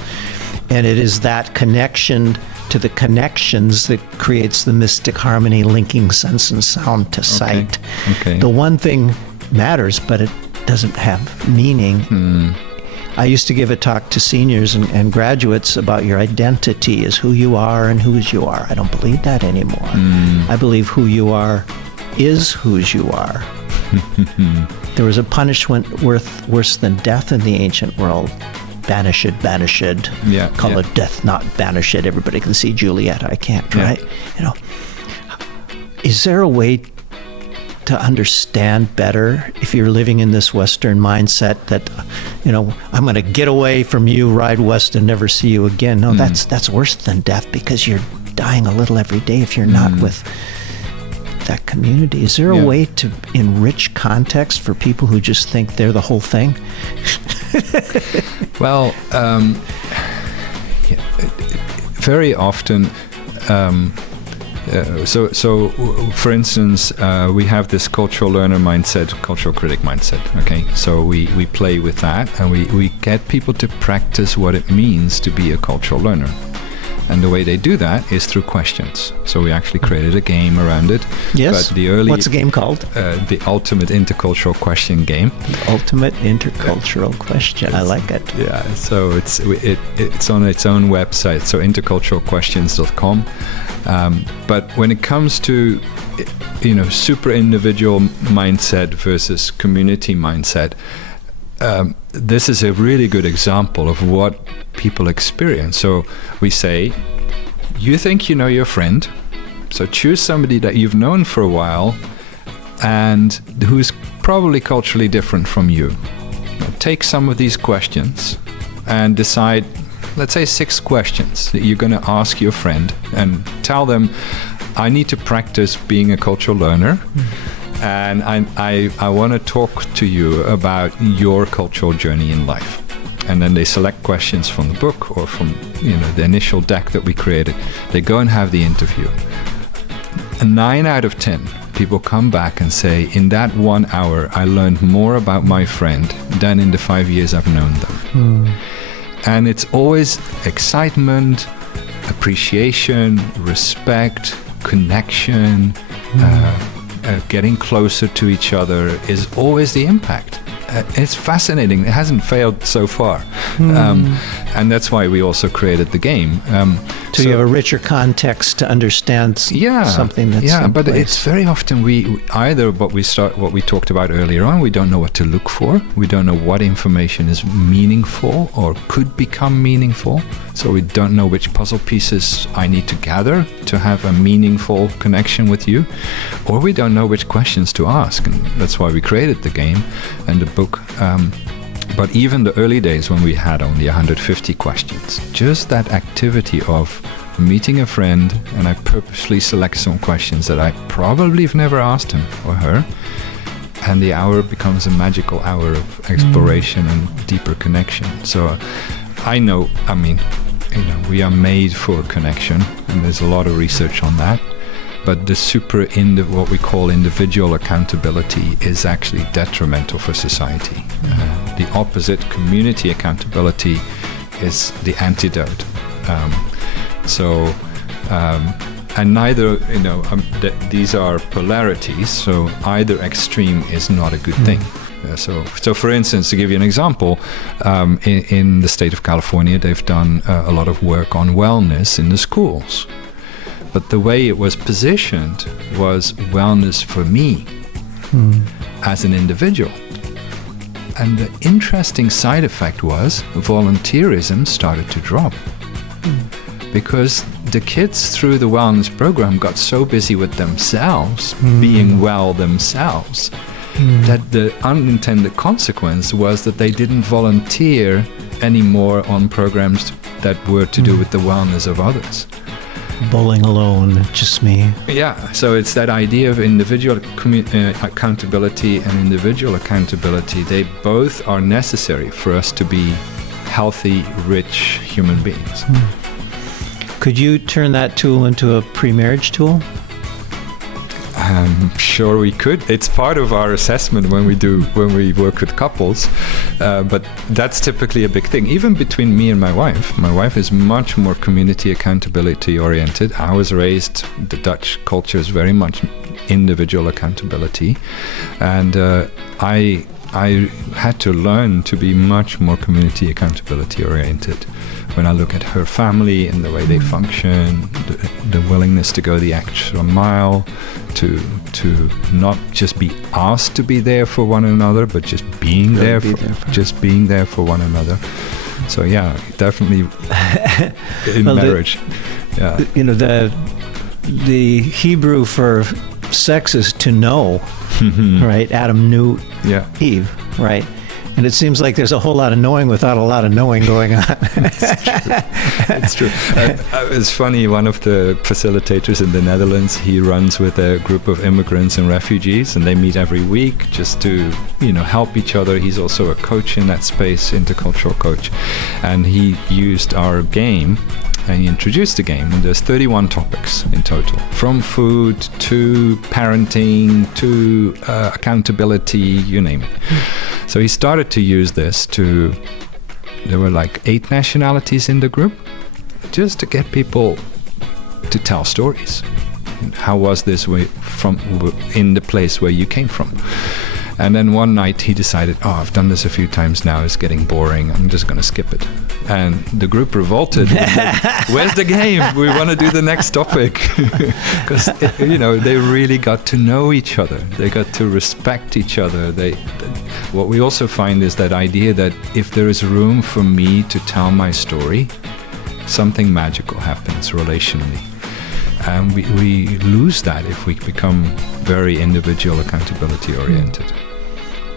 And it is that connection to the connections that creates the mystic harmony linking sense and sound to sight. The one thing matters, but it doesn't have meaning. I used to give a talk to seniors and graduates about your identity is who you are and whose you are. I don't believe that anymore. I believe who you are is whose you are. There was a punishment worse than death in the ancient world, banish it. Call it death, not banish it. Everybody can see Juliet. I can't, right? You know, is there a way to understand better if you're living in this Western mindset that, you know, I'm going to get away from you, ride west, and never see you again? No, that's worse than death, because you're dying a little every day if you're not with that community. Is there a way to enrich context for people who just think they're the whole thing? Well, very often. So for instance, we have this cultural learner mindset, cultural critic mindset. Okay, so we play with that, and we get people to practice what it means to be a cultural learner. And the way they do that is through questions. So we actually created a game around it. Yes. But what's the game called? The Ultimate Intercultural Question Game. The Ultimate Intercultural Question. I like it. Yeah. So it's on its own website. So interculturalquestions.com. But when it comes to, you know, super individual mindset versus community mindset, this is a really good example of what people experience. So we say, you think you know your friend, so choose somebody that you've known for a while and who's probably culturally different from you. Take some of these questions and decide, let's say 6 questions that you're going to ask your friend, and tell them, I need to practice being a cultural learner. And I want to talk to you about your cultural journey in life. And then they select questions from the book or from, you know, the initial deck that we created. They go and have the interview. And 9 out of 10 people come back and say, in that 1 hour, I learned more about my friend than in the 5 years I've known them. And it's always excitement, appreciation, respect, connection, getting closer to each other is always the impact. It's fascinating. It hasn't failed so far. And that's why we also created the game. So you have a richer context to understand something that's in but place. It's very often we either what we talked about earlier on, we don't know what to look for. We don't know what information is meaningful or could become meaningful. So we don't know which puzzle pieces I need to gather to have a meaningful connection with you, or we don't know which questions to ask. And that's why we created the game and the book. But even the early days when we had only 150 questions, just that activity of meeting a friend, and I purposely select some questions that I probably have never asked him or her, and the hour becomes a magical hour of exploration and deeper connection. So I mean, you know, we are made for connection, and there's a lot of research on that. But the what we call individual accountability is actually detrimental for society. The opposite, community accountability, is the antidote. And neither, you know, these are polarities. So either extreme is not a good thing. So for instance, to give you an example, in the state of California, they've done a lot of work on wellness in the schools. But the way it was positioned was wellness for me as an individual. And the interesting side effect was volunteerism started to drop. Because the kids through the wellness program got so busy with themselves, being well themselves, that the unintended consequence was that they didn't volunteer anymore on programs that were to do with the wellness of others. Bowling alone, just me. Yeah, so it's that idea of individual accountability and individual accountability. They both are necessary for us to be healthy, rich human beings. Could you turn that tool into a pre-marriage tool? I'm sure we could. It's part of our assessment when we work with couples, but that's typically a big thing. Even between me and my wife. My wife is much more community accountability oriented. I was raised, the Dutch culture is very much individual accountability, and I had to learn to be much more community accountability oriented. When I look at her family and the way they function, the willingness to go the extra mile, to not just be asked to be there for one another, but just being there for one another. So yeah, definitely in marriage. You know, the Hebrew for sex is to know, right? Adam knew Eve, right? And it seems like there's a whole lot of knowing without a lot of knowing going on. It's true. It's funny, one of the facilitators in the Netherlands, he runs with a group of immigrants and refugees, and they meet every week just to, help each other. He's also a coach in that space, intercultural coach. And he used our game, and he introduced the game, and there's 31 topics in total, from food to parenting to accountability, you name it. So he started to use this there were like 8 nationalities in the group, just to get people to tell stories. How was this way in the place where you came from? And then one night he decided, I've done this a few times now, it's getting boring, I'm just going to skip it. And the group revolted. Where's the game? We want to do the next topic. Because, they really got to know each other. They got to respect each other. What we also find is that idea that if there is room for me to tell my story, something magical happens relationally. And we lose that if we become very individual, accountability oriented.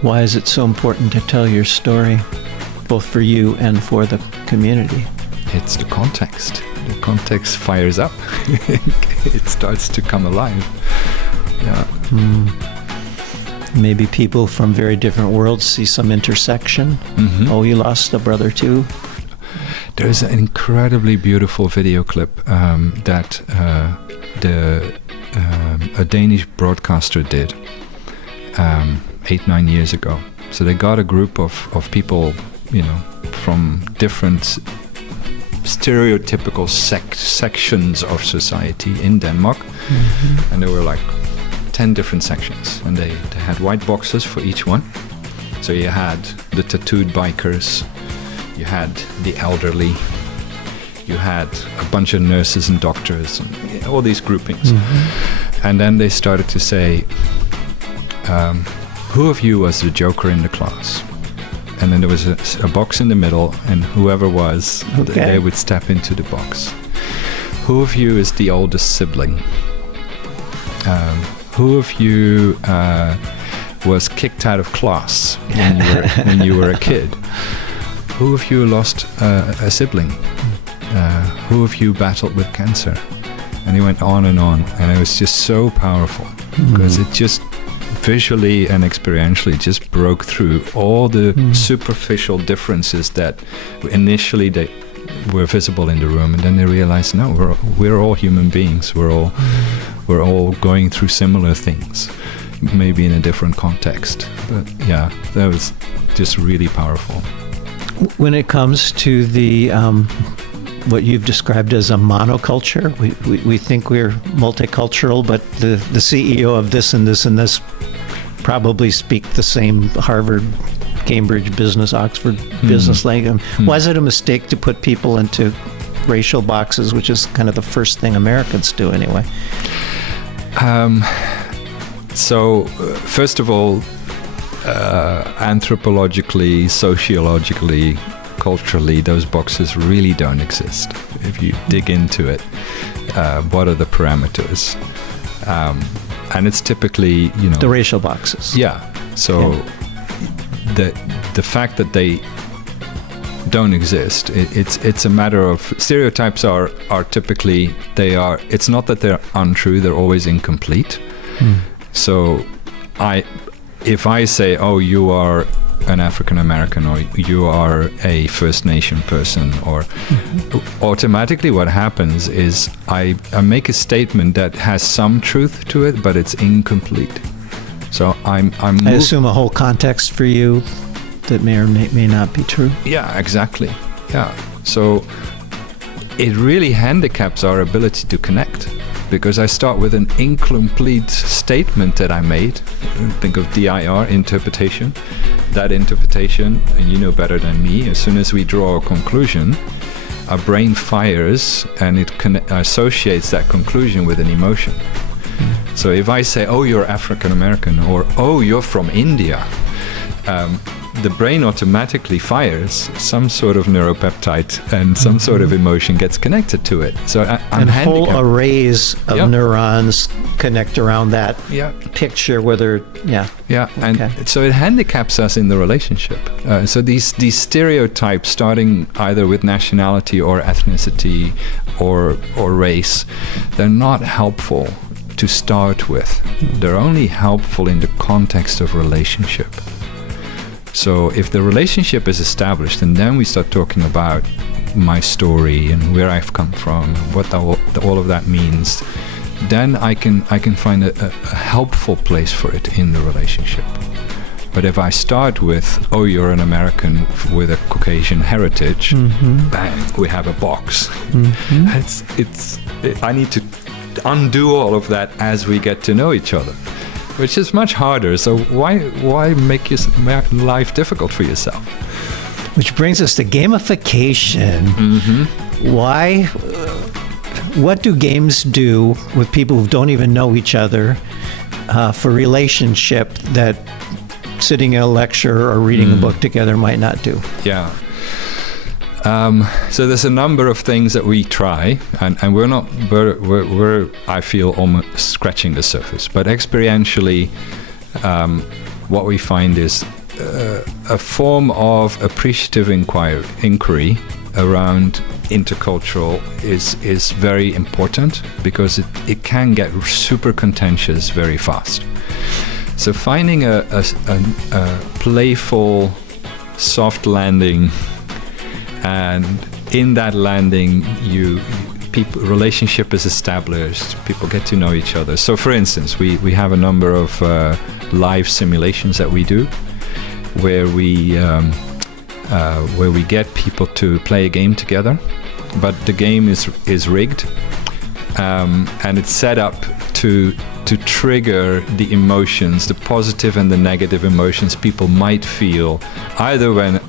Why is it so important to tell your story, both for you and for the community? It's the context. The context fires up. It starts to come alive. Yeah. Maybe people from very different worlds see some intersection. Mm-hmm. Oh, you lost a brother too? There's an incredibly beautiful video clip that a Danish broadcaster did 8-9 years ago. So they got a group of people, from different stereotypical sections of society in Denmark, and there were like 10 different sections, and they had white boxes for each one. So you had the tattooed bikers, you had the elderly, you had a bunch of nurses and doctors, and all these groupings. And then they started to say, who of you was the joker in the class? And then there was a box in the middle, and whoever was, they would step into the box. Who of you is the oldest sibling? Who of you was kicked out of class when you were a kid? Who of you lost a sibling? Who of you battled with cancer? And he went on, and it was just so powerful because it just visually and experientially just broke through all the superficial differences that initially they were visible in the room, and then they realized, no, we're all human beings. We're all going through similar things, maybe in a different context. But yeah, that was just really powerful. When it comes to the what you've described as a monoculture, we think we're multicultural, but the CEO of this and this and this probably speak the same Harvard, Cambridge business, Oxford business language. Why is it a mistake to put people into racial boxes, which is kind of the first thing Americans do anyway? So, first of all, anthropologically, sociologically, culturally, those boxes really don't exist. If you dig into it, what are the parameters? And it's typically, the racial boxes. Yeah. So the fact that they don't exist, it's a matter of stereotypes are typically it's not that they're untrue, they're always incomplete. So if I say, oh, you are an African American, or you are a First Nation person, or automatically what happens is I make a statement that has some truth to it, but it's incomplete. So I assume a whole context for you that may or may not be true. Yeah, exactly. Yeah. So it really handicaps our ability to connect, because I start with an incomplete statement that I made. Think of DIR, interpretation. That interpretation, and you know better than me, as soon as we draw a conclusion, our brain fires and it associates that conclusion with an emotion. So if I say, oh, you're African American, or oh, you're from India, the brain automatically fires some sort of neuropeptide, and some sort of emotion gets connected to it. So I'm and whole handicapped. arrays of Yep. neurons connect around that Yeah. picture, whether, Yeah, Okay. and so it handicaps us in the relationship. So these stereotypes, starting either with nationality or ethnicity or race, they're not helpful to start with. They're only helpful in the context of relationship. So if the relationship is established, and then we start talking about my story and where I've come from, what all of that means, then I can find a helpful place for it in the relationship. But if I start with, oh, you're an American with a Caucasian heritage, bang, we have a box. I need to undo all of that as we get to know each other, which is much harder. So why make your life difficult for yourself? which brings us to gamification. What do games do with people who don't even know each other for relationship that sitting in a lecture or reading a book together might not do? Yeah. So there's a number of things that we try, and we're I feel almost scratching the surface. But experientially, what we find is a form of appreciative inquiry around intercultural is very important, because it can get super contentious very fast. So finding a playful, soft landing, and in that landing, relationship is established. People get to know each other. So, for instance, we have a number of live simulations that we do, where we get people to play a game together, but the game is rigged, and it's set up to trigger the emotions, the positive and the negative emotions people might feel, either when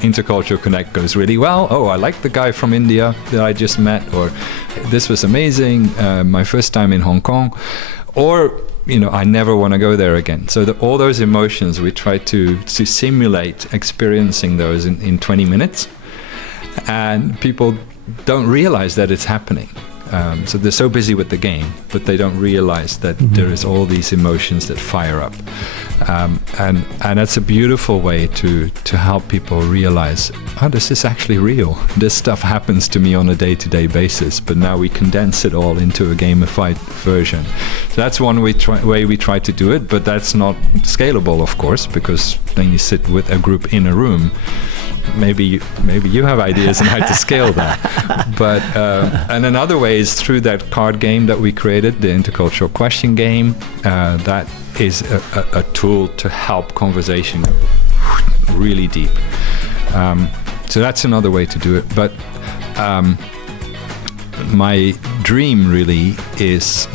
intercultural connect goes really well. Oh, I like the guy from India that I just met, or this was amazing, my first time in Hong Kong, or I never want to go there again. So all those emotions, we try to simulate experiencing those in 20 minutes, and people don't realize that it's happening. So they're so busy with the game, but they don't realize that there is all these emotions that fire up. And that's a beautiful way to help people realize, oh, this is actually real. This stuff happens to me on a day-to-day basis, but now we condense it all into a gamified version. So that's one way we try to do it, but that's not scalable, of course, because then you sit with a group in a room. Maybe you have ideas on how to scale that. But and another way is through that card game that we created, the intercultural question game. That is a tool to help conversation go really deep. So that's another way to do it. But my dream really is,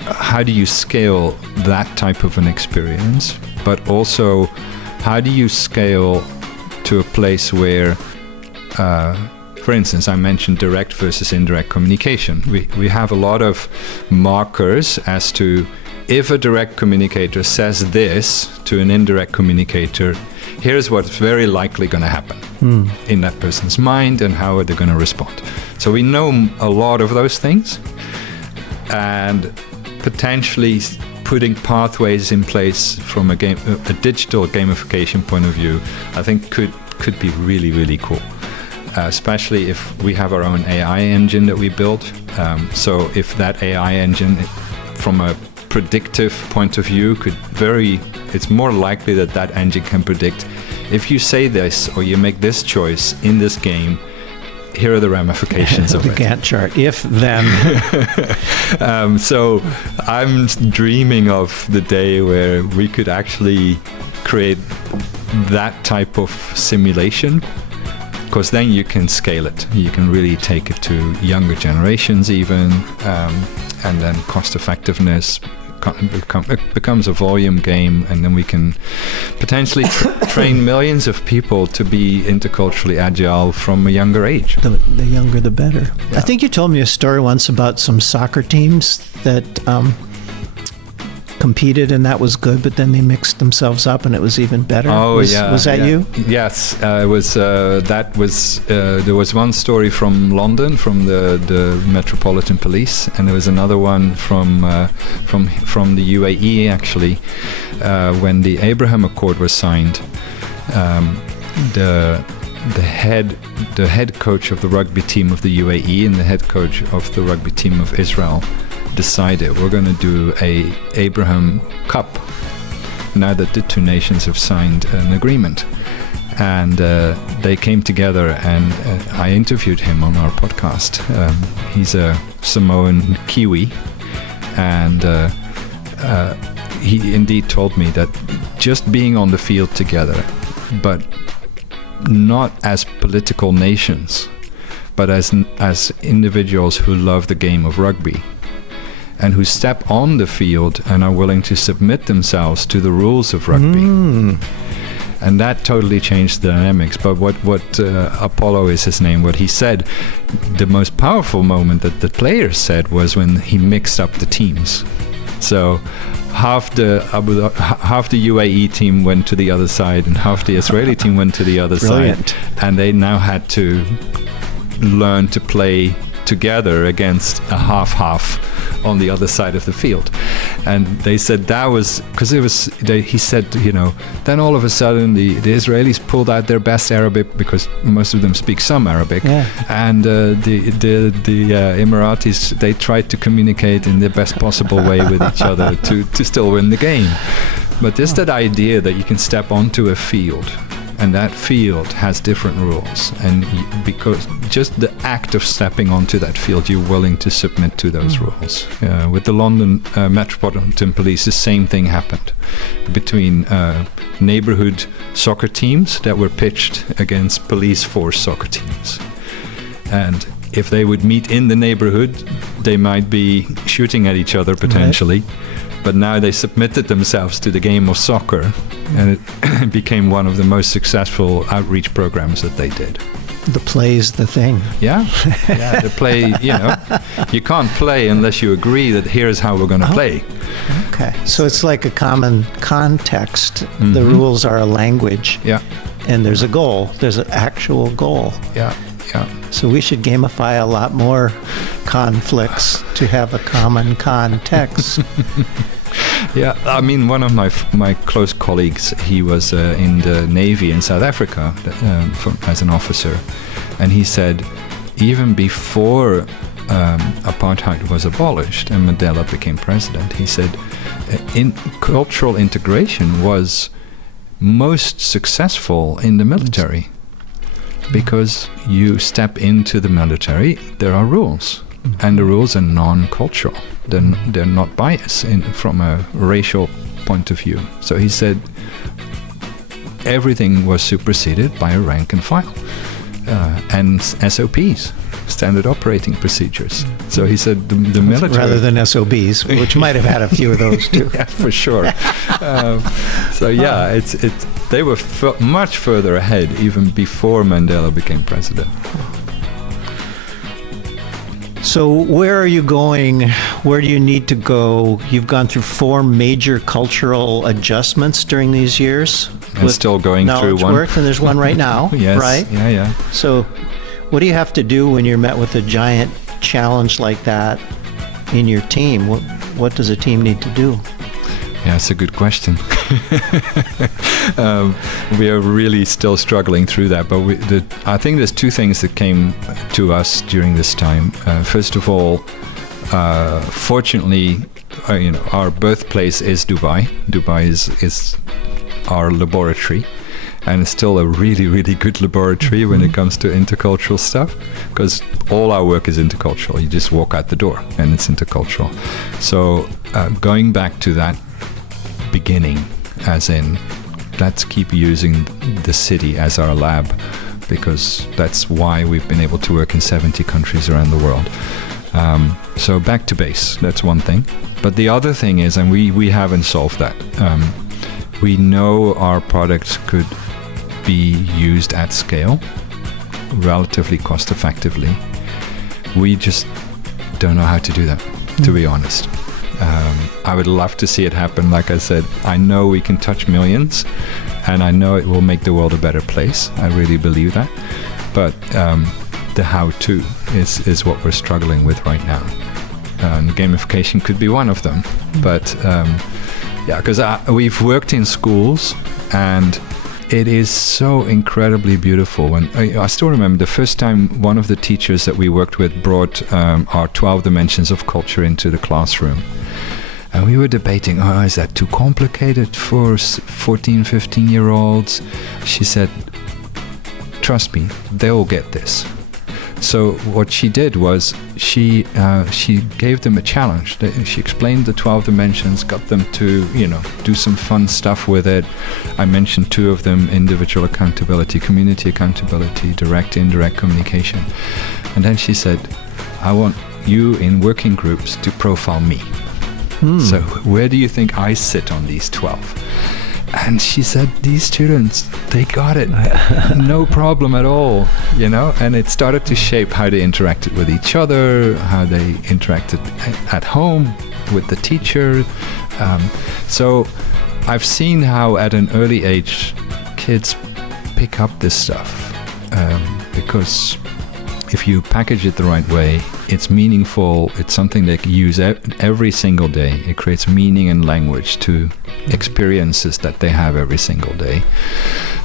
how do you scale that type of an experience? But also, how do you scale to a place where, for instance, I mentioned direct versus indirect communication. We have a lot of markers as to, if a direct communicator says this to an indirect communicator, here's what's very likely going to happen in that person's mind, and how are they going to respond. So we know a lot of those things, and potentially putting pathways in place from a digital gamification point of view, I think could be really, really cool. Especially if we have our own AI engine that we built. So if that AI engine, from a predictive point of view, it's more likely that engine can predict, if you say this or you make this choice in this game, here are the ramifications of it. The Gantt chart. If, then. So I'm dreaming of the day where we could actually create that type of simulation, because then you can scale it. You can really take it to younger generations even, and then cost effectiveness becomes a volume game, and then we can potentially train millions of people to be interculturally agile from a younger age. The younger, the better. Yeah. I think you told me a story once about some soccer teams that competed and that was good, but then they mixed themselves up and it was even better. Oh, was that yeah. you? Yes, it was. That was. There was one story from London, from the Metropolitan Police, and there was another one from the UAE actually, when the Abraham Accord was signed. The head coach of the rugby team of the UAE and the head coach of the rugby team of Israel decided we're going to do a Abraham Cup now that the two nations have signed an agreement. And they came together, and I interviewed him on our podcast. He's a Samoan Kiwi, and he indeed told me that just being on the field together, but not as political nations, but as individuals who love the game of rugby and who step on the field and are willing to submit themselves to the rules of rugby. And that totally changed the dynamics. But what Apollo is his name, what he said, the most powerful moment that the players said was when he mixed up the teams. So half the UAE team went to the other side and half the Israeli team went to the other side, and they now had to learn to play together against a half on the other side of the field. And they said that was because it was he said, then all of a sudden the Israelis pulled out their best Arabic, because most of them speak some Arabic, and the Emiratis, they tried to communicate in the best possible way with each other to still win the game. But just that idea that you can step onto a field and that field has different rules, and because just the act of stepping onto that field, you're willing to submit to those rules. With the London Metropolitan Police, the same thing happened between neighborhood soccer teams that were pitched against police force soccer teams. And if they would meet in the neighborhood, they might be shooting at each other potentially. Right. But now they submitted themselves to the game of soccer, and it became one of the most successful outreach programs that they did. The play's the thing. Yeah, the play, you can't play unless you agree that here's how we're going to play. Okay, so it's like a common context. Mm-hmm. The rules are a language. Yeah. And there's a goal. There's an actual goal. Yeah. So we should gamify a lot more conflicts to have a common context. Yeah, I mean, one of my close colleagues, he was in the Navy in South Africa as an officer, and he said even before apartheid was abolished and Mandela became president, he said cultural integration was most successful in the military. Because you step into the military, there are rules, and the rules are non-cultural. They're not biased from a racial point of view. So he said everything was superseded by a rank and file and SOPs, standard operating procedures. So he said the military, rather than SOBs, which might have had a few of those too. Yeah, for sure. They were much further ahead even before Mandela became president. So where are you going? Where do you need to go? You've gone through 4 major cultural adjustments during these years. And still going through one. Work, and there's one right now, yes, right? Yeah. So what do you have to do when you're met with a giant challenge like that in your team? What does a team need to do? Yeah, it's a good question. We are really still struggling through that, but I think there's 2 things that came to us during this time. First of all, fortunately, our birthplace is Dubai. Dubai is our laboratory, and it's still a really, really good laboratory when it comes to intercultural stuff, because all our work is intercultural. You just walk out the door and it's intercultural. So going back to that beginning, as in, let's keep using the city as our lab, because that's why we've been able to work in 70 countries around the world. So back to base, that's one thing. But the other thing is, and we haven't solved that, we know our products could be used at scale, relatively cost effectively. We just don't know how to do that, to be honest. I would love to see it happen. Like I said, I know we can touch millions, and I know it will make the world a better place. I really believe that. But the how-to is what we're struggling with right now. And gamification could be one of them. But because we've worked in schools, and it is so incredibly beautiful. And I still remember the first time one of the teachers that we worked with brought our 12 dimensions of culture into the classroom. And we were debating, is that too complicated for 14, 15-year-olds? She said, trust me, they'll get this. So what she did was she gave them a challenge. She explained the 12 dimensions, got them to, do some fun stuff with it. I mentioned 2 of them: individual accountability, community accountability, direct, indirect communication. And then she said, I want you in working groups to profile me. So where do you think I sit on these 12? And she said, these students, they got it. No problem at all, and it started to shape how they interacted with each other, how they interacted at home with the teacher. So I've seen how at an early age kids pick up this stuff, because if you package it the right way, it's meaningful. It's something they can use every single day. It creates meaning and language to experiences that they have every single day.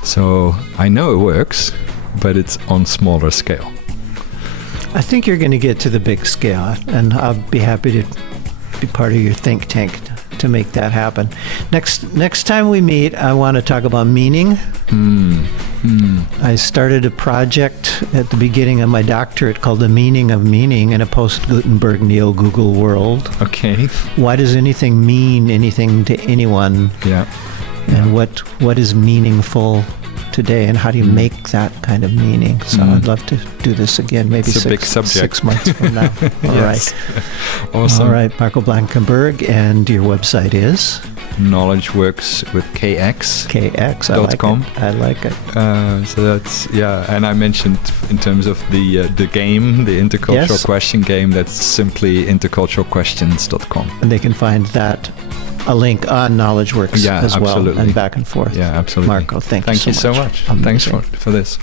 So I know it works, but it's on smaller scale. I think you're going to get to the big scale, and I'll be happy to be part of your think tank to make that happen. Next time we meet, I want to talk about meaning. I started a project at the beginning of my doctorate called The Meaning of Meaning in a post-Gutenberg neo-Google world. Okay. Why does anything mean anything to anyone? Yeah. And what is meaningful today, and how do you make that kind of meaning? So I'd love to do this again, maybe it's a big subject. 6 months from now. All yes. right. Awesome. All right, Marco Blankenburgh, and your website is? Knowledge Works with KX. KX, I like it. So that's, and I mentioned in terms of the game, the intercultural question game, that's simply interculturalquestions.com. And they can find that, a link on Knowledge Works as absolutely. well, and back and forth. Yeah, absolutely. Marco, thank you so much. Thanks for this.